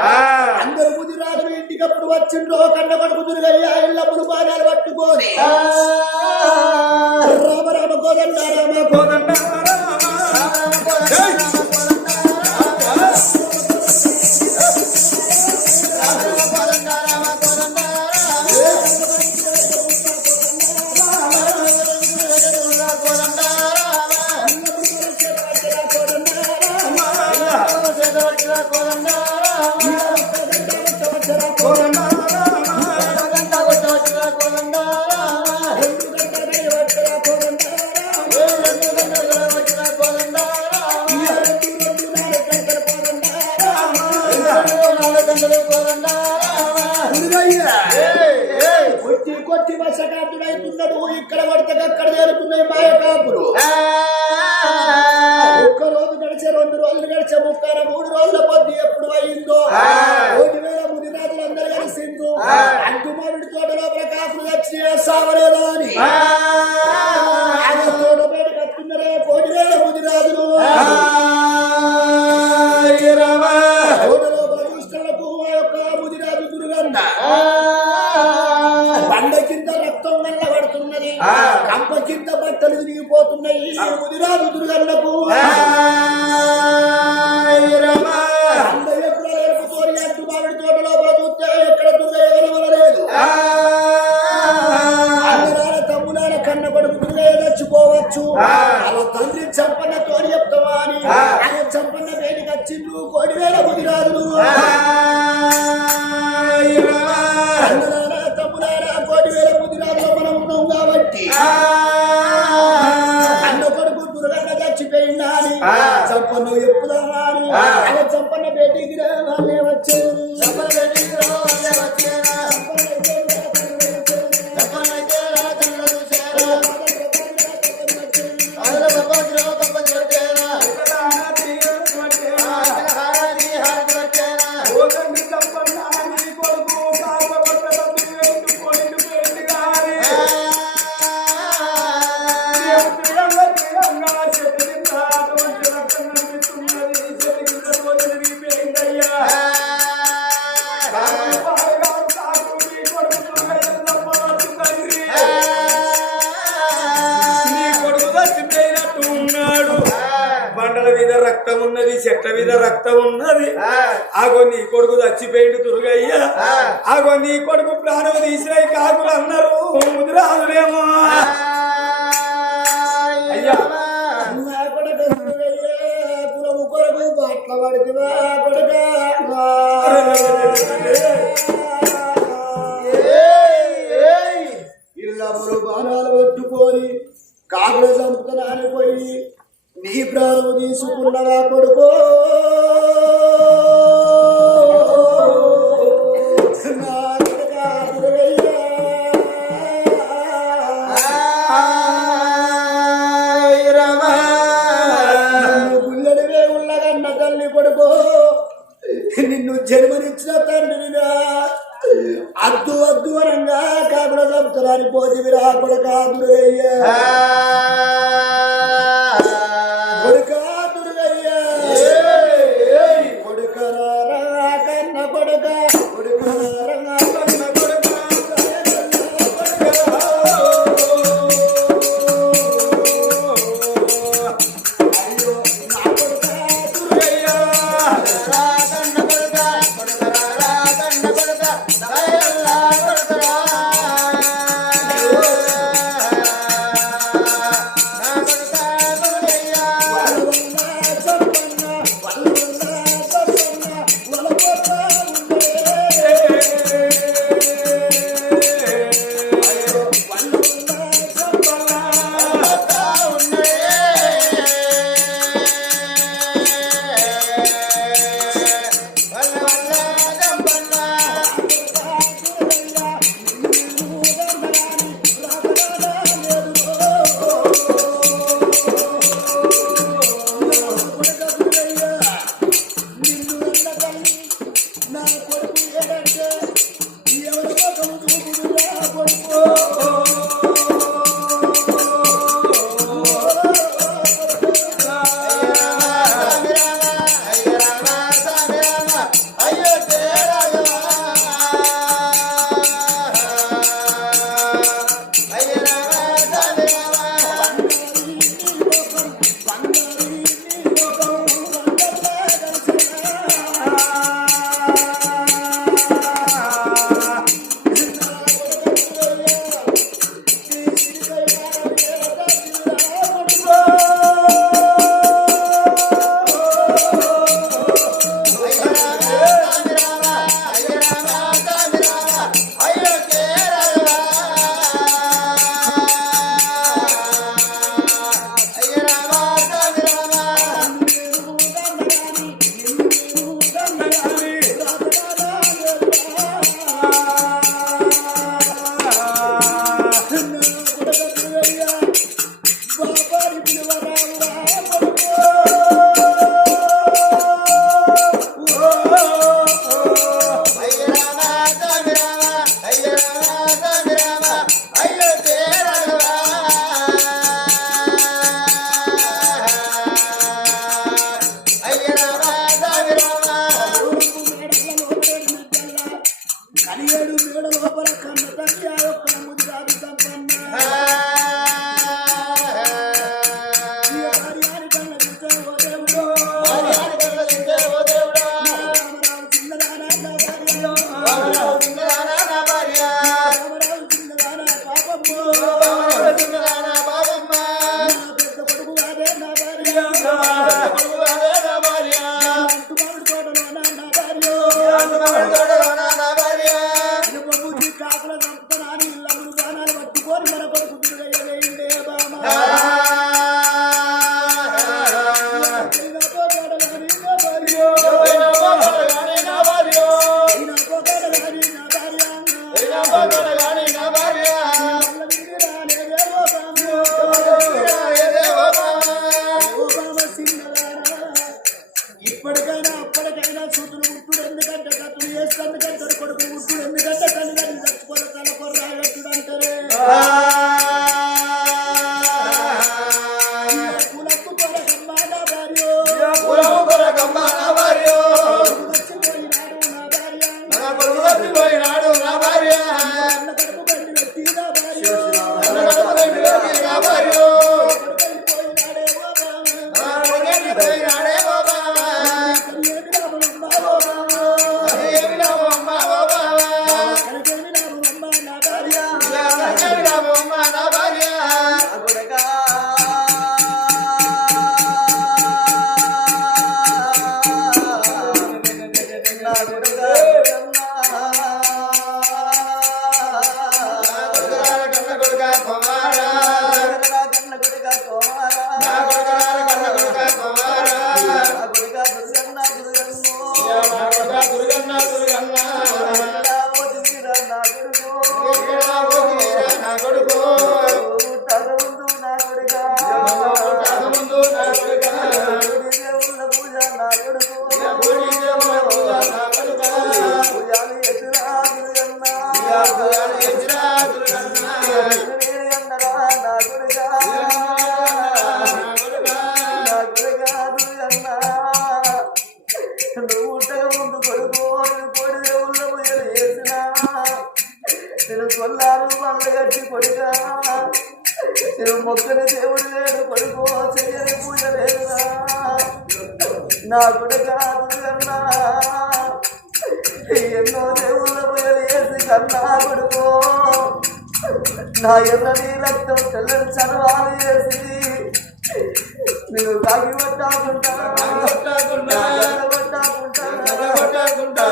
అందరు ముదిరాజు ఇంటికప్పుడు వచ్చిండ్రో కన్న కొడుకు దుర్గయ్యా ఇళ్ళప్పుడు బాగాలు పట్టుకోని. రామ రామ కోదండ రామ కోదండ ఎక్కడ చేరుకున్నాయి మాయ కాపులు? రోజు గడిచే రెండు రోజులు గడిచే ముప్పై మూడు రోజుల పొద్దు ఎప్పుడు అయిందో ఒకటి వేల ముని రాజులు అందరు కలిసిందో అంటుమారుడి తోట లోపల కాపులు వచ్చి సావలేదో అని. దుర్గన్నకు చచ్చిపోవచ్చు. అలా తండ్రి చంపన్న తోడు చెప్తావా అని ఆయన చంపన్న వేడికి వచ్చిండు కొడుకు బాట్ల పడితే కొడుక నేను కొల్లారు మనలు కట్టి కొడుగా నేను మొక్కని దేవుడు లేడు పడుకో చెయ్యని పూజ లేదురా. నా కొడుగా కన్నా ఎన్నో దేవుళ్ళ పూజలు చేసి కన్నా కొడుకో. నా ఎర్రని రక్తం తెల్లని చదవాలి చేసి నేను తాగి పట్టాకుంటా పట్టాకుంటా పట్టాకుంటా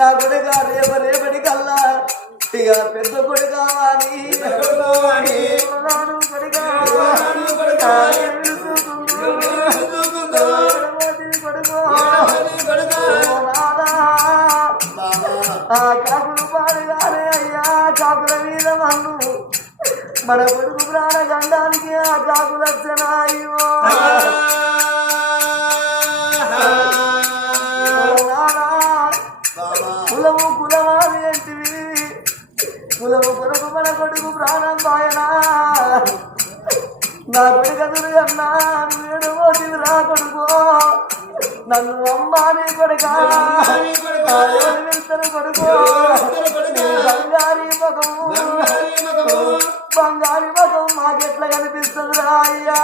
నా కొడుక రేప రేపటి కల్లా ఇక పెద్ద కొడుకా అని. కాకులు పాడగానే అయ్యా కాకుల మీద వాళ్ళు మన కొడుకు ప్రాణ గండానికి ఆ కాకులు వచ్చనాయో కొడుకు మన కొడుకు ప్రాణం పాయనా నా కొడుకు అదురు అన్నా నువ్వేడు పోతుంది రా కొడుకు. నన్ను అమ్మా నీ కొడుకా. కొడుకు. బంగారీ ముఖము బంగారీ ముఖం మాకెట్లా కనిపిస్తుంది రా అయ్యా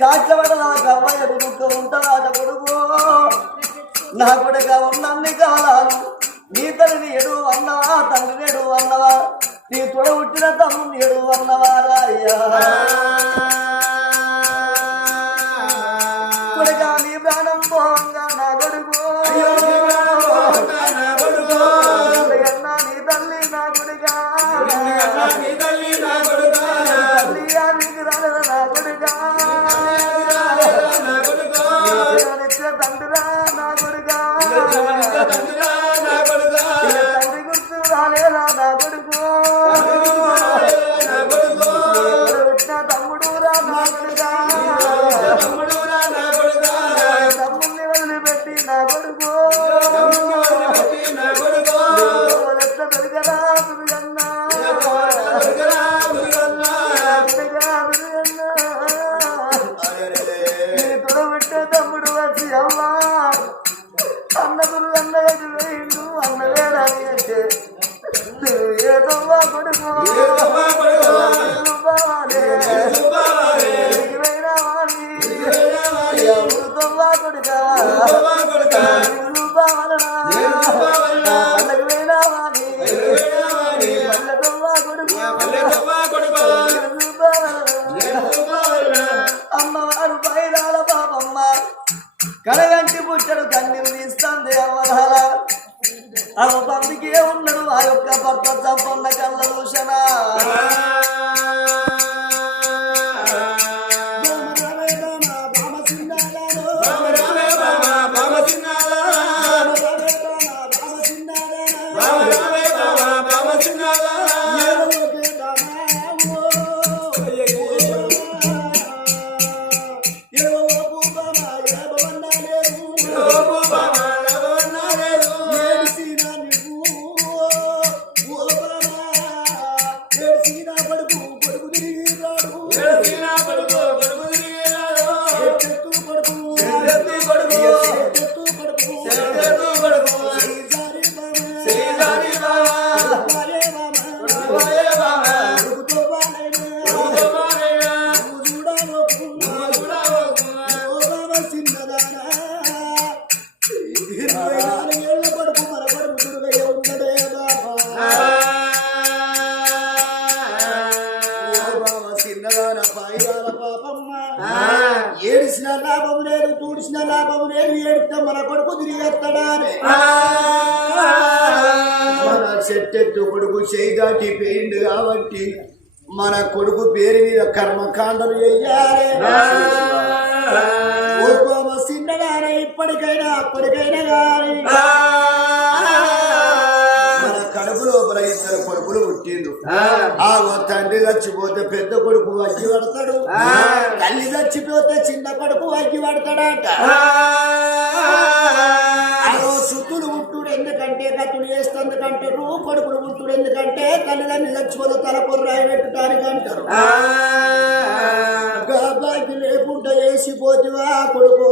కాచబడ నా కవ్వయ్య దుఃఖం ఉంటాడ కొడుకు నా కొడుక ఉన్నన్ని కాలాలు నీ తల్లిని ఎడు అన్నవా తండ్రిని ఎడు అన్నవా? నీ తొడ పుట్టిన తమ్ముని ఎడు అన్నవా రాయ్యా అవ పంపికే ఉన్నాడు ఆ యొక్క భర్త చంపన్న కళ్ళ దూషణ. మీద కర్మకాండలు చిన్నదాన ఇప్పటికైనా అప్పటికైనా కానీ మన కడుపు లోపల ఇద్దరు కొడుకులు పుట్టిండ్రు. ఆ. తండ్రి చచ్చిపోతే పెద్ద కొడుకు అగ్గి పడతాడు. తల్లి చచ్చిపోతే చిన్న కొడుకు అగ్గి పడతాడట. సుతులు పుట్టుడు ఎందుకంటే కత్తులు చేస్తందుకంటారు కొడుకులు పుట్టుడు ఎందుకంటే తల్లిదండ్రులు చచ్చిపోతే తల పొర్రాయి పెట్టడానికి అంటారు. గాబాకి లేకుండా వేసిపోతివా కొడుకు?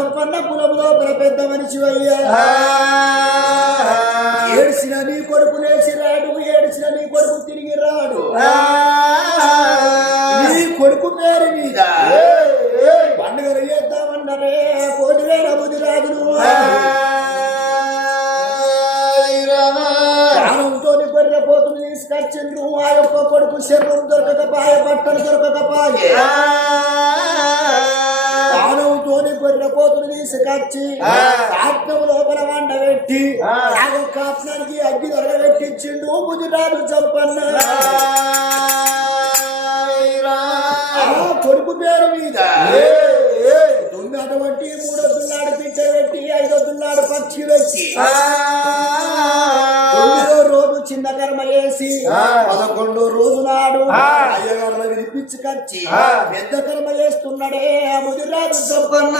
సంపన్న కులములో పెద్ద మనిషి అయ్యా. ఏడ్చిన నీ కొడుకు లేచి రాడు ఏడ్చిన నీ కొడుకు తిరిగి రాడు. నీ కొడుకు పేరు మీద. పండుగలు చేద్దామన్నారే కోటి వేల బుద్ధి రాదు తీసుకొచ్చిండ్రు. ఆ యొక్క కొడుకు శరీరం దొరకక పాయ బట్టలు దొరకక పాయ. తీసుకొచ్చి ఆత్మ లోపల వండ పెట్టి ఆ. యొక్క ఆత్మానికి అగ్గి దొరకబెట్టించిండు ముదిరాజు చంపన్న. కొడుకు పేరు మీద. దున్నటువంటి మూడొద్దున్నాడు పిట్ట పెట్టి ఐదొద్దున్నాడు పక్షి పెట్టి. తొమ్మిదో రోజు చిన్న కర్మ చేసి పదకొండో రోజు నాడు అయ్యగారుల వినిపించి పిలుచుకొచ్చి పెద్ద కర్మ చేస్తున్నాడే ముదిరాజు చెప్పన్న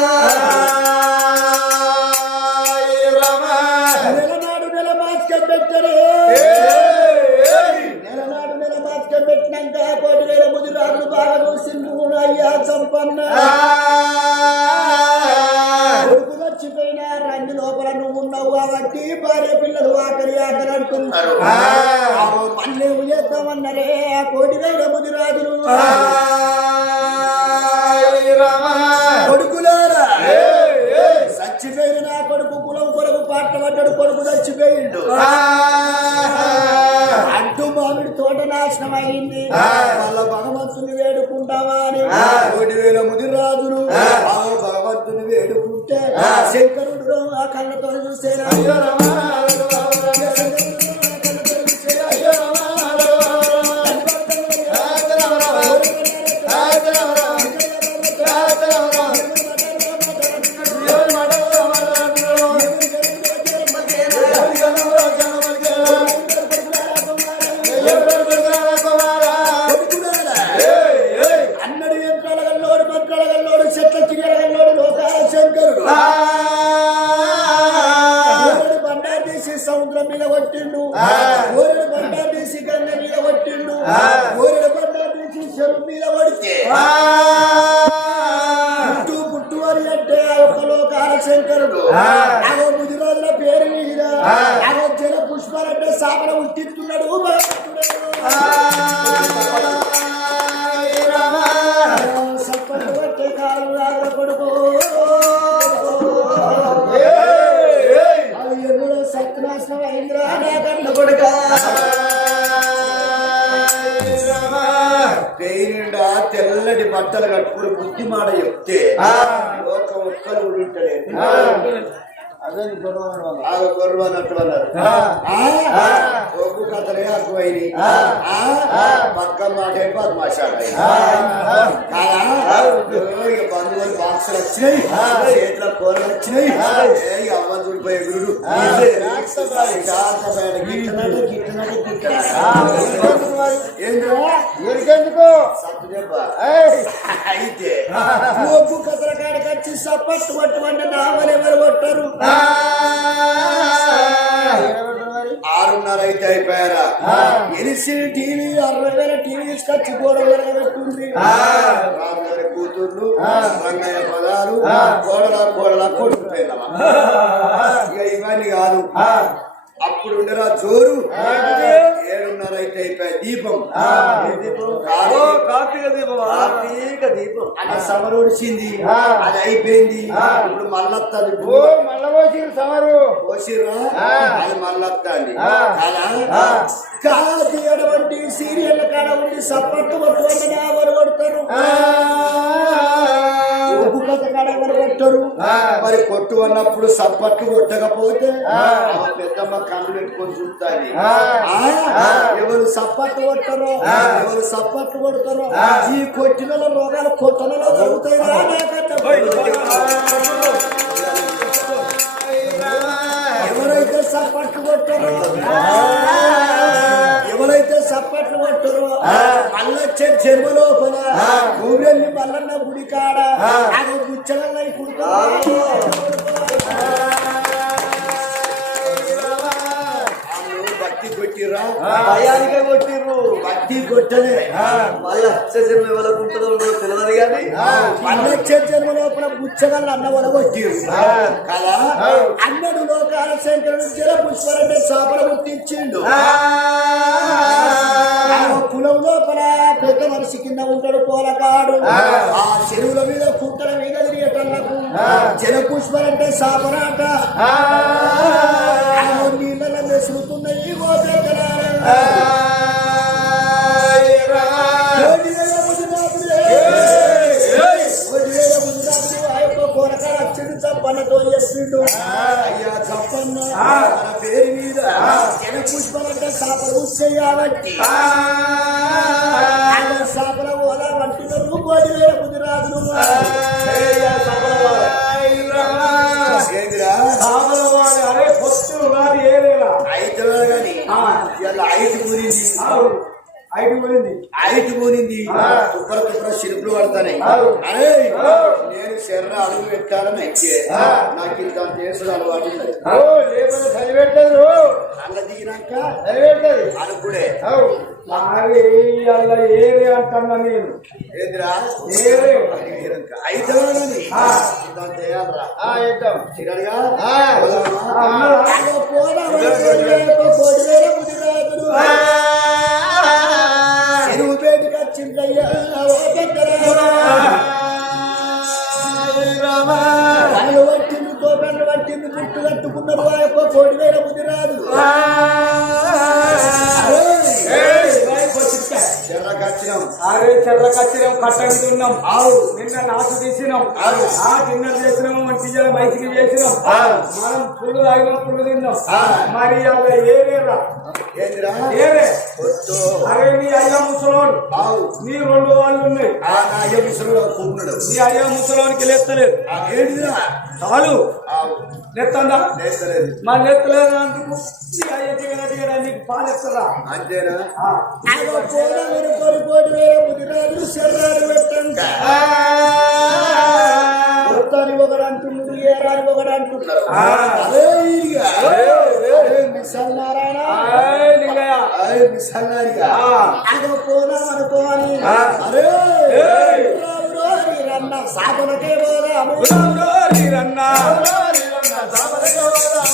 బట్టలు కట్టుకుని బుద్ధి మాట చెప్తే ఒక ఒక్కరు ఉంటాడు అదే గొర్రె అన్నట్టు అన్నారు. ఒగ్గు కథలే అక్కువైంది పక్క మాట అది మాట్లాడాయి ఇక బంధువులు బాక్సులు వచ్చినాయి. చేతుల కూరలు వచ్చినాయి. ఏ, ఇక అమ్మ చూడిపోయే గురుడు. గిట్టనాడు అయితే ఒగ్గు కథల కాడికి వచ్చి సప్పట్టు పట్టుమంటే నావలు ఎవరు కొట్టరు? ఆరున్నర అయితే అయిపోయారా? ఎలిసి టీవీ అరవై వేల టీవీ తీసుకొచ్చి గోడ రామగారి కూతుర్లు రంగయ్య పదాలు గోడల గోడల కొడుకు పిల్లల. ఇక ఇవన్నీ కాదు. అప్పుడు ఉండరా జోరు? ఏడున్నర అయితే అయిపోయాయి దీపం ఏ దీపం? కార్తీక కార్తీక కార్తీక దీపం అది సమరూడిచింది అది అయిపోయింది. ఇప్పుడు ఓ మల్లబోసిరు సమరు. పోసిరా అది మళ్ళొత్తంది కదా? అటువంటి సీరియల్ కాడ ఉండి సప్పట్టు పట్టుకొని ఎవరు మరి కొట్టు అన్నప్పుడు సప్పట్టు కొట్టకపోతే పెద్దమ్మ కళ్ళు పెట్టుకొని చూస్తాది ఎవరు సప్పట్టు కొట్టరో ఎవరు సప్పట్టు కొడతారో ఈ కొట్టిన రోగాలు కొట్టలలో జరుగుతాయి రా ఎవరైతే సప్పట్లు కొట్టారో సప్పట్లు కొట్టారో మళ్ళొచ్చే జన్మ లోపల ఊరెళ్ళి మల్లన్న గుడి కాడ అది గుచ్చలై భక్తి కొట్టిరా భయానికే కొట్టిర్రు భక్తి కొట్టలే. మళ్ళీ అచ్చజన్మ ఎవరికి ఉంటుందో ఉండదో తెలియదు కానీ జన్మ లోపల గుచ్చగల అన్న వలగొట్టిరు కదా? అన్నడు లోకాల శంకరుడు జల పుష్పరంటే చేపల గుర్తించిండు. కులం లోపల పెద్ద మనిషి కింద ఉంటాడు పోలకాడు ఆ. చెరువుల మీద కుంటల మీద తిరిగేటళ్ళకు జల పుష్పరంటే సాపరాట నీళ్ళలో మెసులుతున్నాయి ఓ మన పేరు మీద జల పుష్పరంటే సాపలు ఆయన సాపల ఓల ఏరేలా. అయితే కానీ ఇవాళ ఐదు గురించి. ఐదు పోయింది ఐదు పోనింది. తుప్పర వస్తాయి అరే నేను శర్ర అడుగు పెట్టాలని. అయితే నాకు ఇంత చేసుడు అలవాటు చదివెట్టదు అల్ల దిగినాక చదివెట్టదు అనుకుడే మరి అలా ఏరే అంటున్నా నేను. ఏందిరా? ఏరే. అయితే చేయాలరా. ఆవు నిన్న నాసు తీసినాం. ఆ డిన్నర్ చేసినాము మన పిల్లల బయటికి చేసినాం మనం పుల్లు తాగినాం పుల్లు తిన్నాం. మరి అలా ఏరే వద్దు. అరే నీ అయ్యా ముసలోడు. నీ రెండు వాళ్ళు ఉన్నాయి. ఆ నా అయ్య ముసలుడు కూకున్నాడు నీ అయ్యా ముసలోనికి లెత్తలేదు. ఆ ఏంటిదిరా చాలు. మా అందుకు? నీ అయ్య దిగన దిగన నీకు అంతేనా? వస్తాని ఒకడు అంటున్నాడు ఏరాని ఒకడు అంటున్నాడు. అదే ఈడిగా. లింగయ్య. అదే పోదాం అనుకోని ఆ. అరే రన్న సాధనకే పోదాము రన్న. సాధనకే పోదాము.